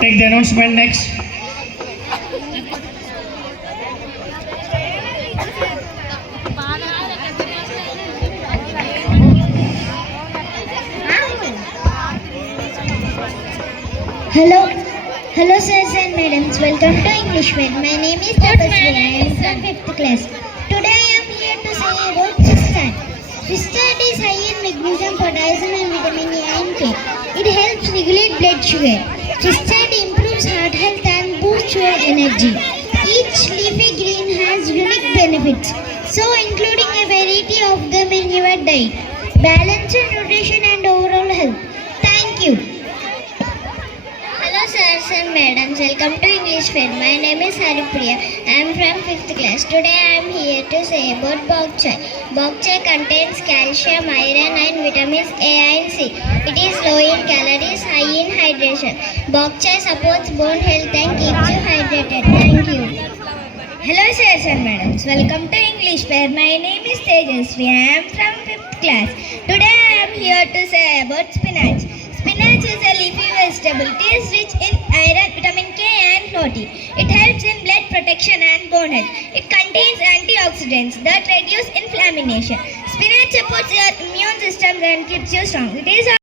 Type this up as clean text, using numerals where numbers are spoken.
Take the announcement next. Hello sirs and madams, welcome to English Fair. My name is Tapaswi. I am from 5th class. Today I am here to say about Cistad. Cistad is high in magnesium, potassium and vitamin A and K. It helps regulate blood sugar. Cistad improves heart health and boosts your energy. Each leafy green has unique benefits, so including a variety of them in your diet. Balanced nutrition and overall health. Thank you. Hello sirs and madams, welcome to English Fair. My name is Haripriya. I am from 5th class. Today I am here to say about bok choy. Bok choy contains calcium, iron and vitamins A and C. It is low in calories, high in hydration. Bok choy supports bone health and keeps you hydrated. Thank you. Hello sirs and madams, welcome to English Fair. My name is Tejasvi. I am from 5th class. Today I am here to say about spinach. Spinach is a leafy vegetable. It is rich in iron, vitamin K and protein. It helps in blood protection and bone health. It contains antioxidants that reduce inflammation. Spinach supports your immune system and keeps you strong. It is